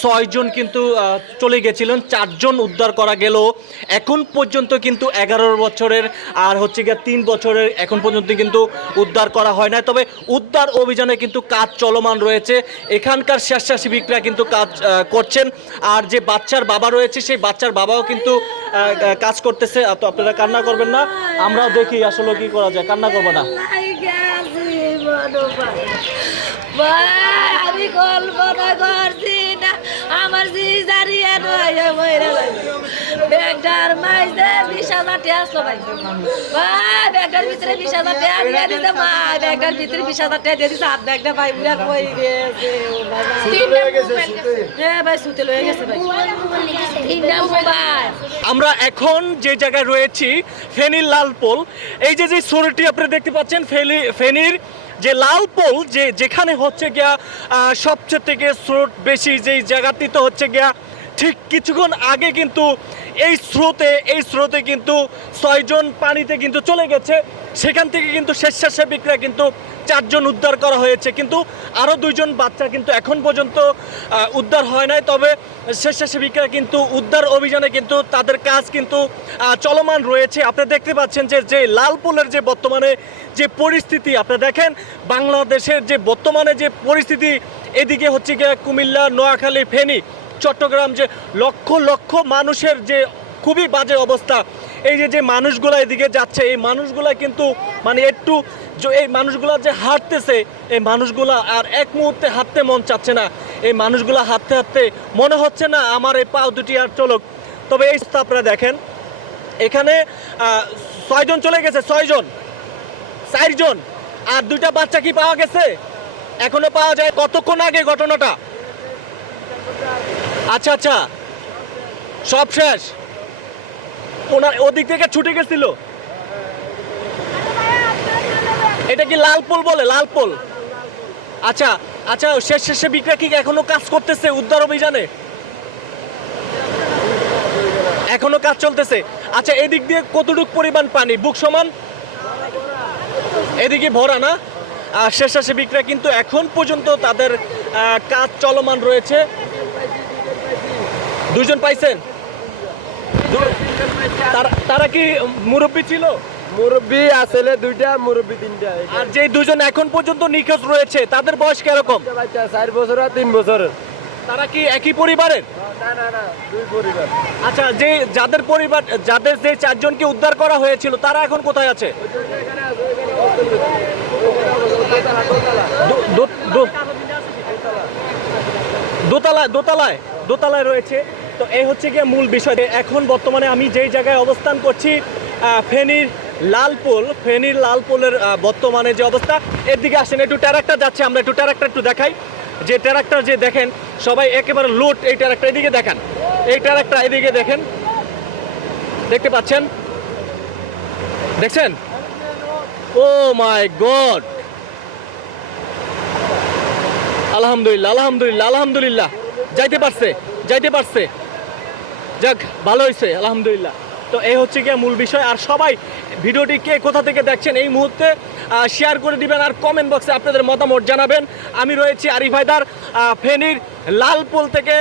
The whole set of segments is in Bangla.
ছয়জন কিন্তু চলে গেছিলেন চারজন উদ্ধার করা গেল। এখন পর্যন্ত কিন্তু এগারো বছরের, আর হচ্ছে গিয়ে তিন বছরের এখন পর্যন্ত কিন্তু উদ্ধার করা হয় না তবে উদ্ধার অভিযানে কিন্তু কাজ চলমান রয়েছে। এখানকার স্বেচ্ছাসেবিকরা কিন্তু কাজ করছেন। আর যে বাচ্চার বাবা রয়েছে, সেই বাচ্চার বাবাও কিন্তু কাজ করতেছে। তো আপনারা কান্না করবেন না। আমরাও দেখি আসলে কি করা যায়। কান্না করব না। ভাই ভাই ভিতরে দিয়ে দিতে ভিতরে দিয়ে ভাই উড়া কই গেছে হ্যাঁ ভাই সুতে লয়ে গেছে ভাই মোবাইল আমরা এখন যে জায়গায় রয়েছি, ফেনীর লালপোল এই যে যে সোরটি আপনি দেখতে পাচ্ছেন, ফেলি ফেনীর যে লালপোল যে যেখানে হচ্ছে গিয়া সবচেয়ে থেকে স্রোত বেশি যেই জায়গাটিতে হচ্ছে গিয়া ঠিক কিছুক্ষণ আগে কিন্তু এই স্রোতে এই স্রোতে কিন্তু ছয়জন পানিতে কিন্তু চলে গেছে। সেখান থেকে কিন্তু স্বেচ্ছাসেবিকরা কিন্তু চারজন উদ্ধার করা হয়েছে। কিন্তু আরও দুইজন বাচ্চা কিন্তু এখন পর্যন্ত উদ্ধার হয় নাই। তবে স্বেচ্ছাসেবিকরা কিন্তু উদ্ধার অভিযানে কিন্তু তাদের কাজ কিন্তু চলমান রয়েছে। আপনি দেখতে পাচ্ছেন যে যে লালপুলের যে বর্তমানে যে পরিস্থিতি, আপনি দেখেন বাংলাদেশের যে বর্তমানে যে পরিস্থিতি, এদিকে হচ্ছে গিয়ে কুমিল্লা, নোয়াখালী, ফেনী চট্টগ্রাম যে লক্ষ লক্ষ মানুষের যে খুবই বাজে অবস্থা, এই যে যে মানুষগুলো এদিকে যাচ্ছে, এই মানুষগুলা কিন্তু মানে একটু য- এই মানুষগুলা যে হাঁটতেছে, এই মানুষগুলা আর এক মুহূর্তে হাঁটতে মন চাচ্ছে না। এই মানুষগুলা হাঁটতে হাঁটতে মনে হচ্ছে না আমার এই পাও দুটি আর চলুক। তবে এই আপনারা দেখেন। এখানে ছয়জন চলে গেছে, ছয়জন। চারজন। আর দুইটা বাচ্চা কি পাওয়া গেছে? এখনও পাওয়া যায় কতক্ষণ আগে ঘটনাটা? আচ্ছা আচ্ছা। সব শেষ। ওনার ওদিক থেকে ছুটে গেছিল। এটা কি লাল পোল বলে? লাল পোল। আচ্ছা আচ্ছা শেষ, শেষে বিক্রা কি এখনও কাজ করতেছে উদ্ধার অভিযানে? এখনও কাজ চলতেছে। আচ্ছা এদিক দিয়ে কতটুক পরিমাণ পানি? বুক সমান? এদিকে ভরা না? আর স্বেচ্ছাসেবিকরা কিন্তু এখন পর্যন্ত তাদের কাজ চলমান রয়েছে। দুজন পাইছেন? তারা- কি মুরব্বী ছিল? মুরব্বী আসলে দুইটা মুরব্বী তিনটা। আর যে দুজন এখন পর্যন্ত নিখোঁজ রয়েছে তাদের বয়স কীরকম? চার বছর আর তিন বছর। তারা কি একই পরিবারের? আচ্ছা যে যাদের পরিবার যাদের যে চারজনকে উদ্ধার করা হয়েছিল তারা এখন কোথায় আছে? দোতলায় দোতলায় দোতলায় রয়েছে। তো এই হচ্ছে গিয়ে মূল বিষয়। এখন বর্তমানে আমি যেই জায়গায় অবস্থান করছি ফেনীর লালপোল, ফেনীর লালপোলের বর্তমানে যে অবস্থা। এর দিকে আসেন, একটু ট্যারাক্টার যাচ্ছে, আমরা একটু ট্যারাক্টার একটু দেখাই। যে ট্যারাক্টার যে দেখেন, সবাই একেবারে লোড এই ট্যারাক্টার। এদিকে দেখান, এই ট্যারাক্টার এদিকে দেখেন। দেখতে পাচ্ছেন? দেখছেন? Oh my god! আলহামদুলিল্লাহ আলহামদুলিল্লাহ আলহামদুলিল্লাহ। যাইতে পারছে যাইতে পারছে। যাক, ভালো হয়েছে আলহামদুলিল্লাহ। তো এই হচ্ছে গিয়ে মূল বিষয়। আর সবাই ভিডিওটি কে কোথা থেকে দেখছেন এই মুহূর্তে শেয়ার করে দিবেন আর কমেন্ট বক্সে আপনাদের মতামত জানাবেন। আমি রয়েছি আরিফ হায়দার ফেনীর লালপুল থেকে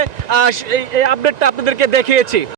এই আপডেটটা আপনাদেরকে দেখিয়েছি।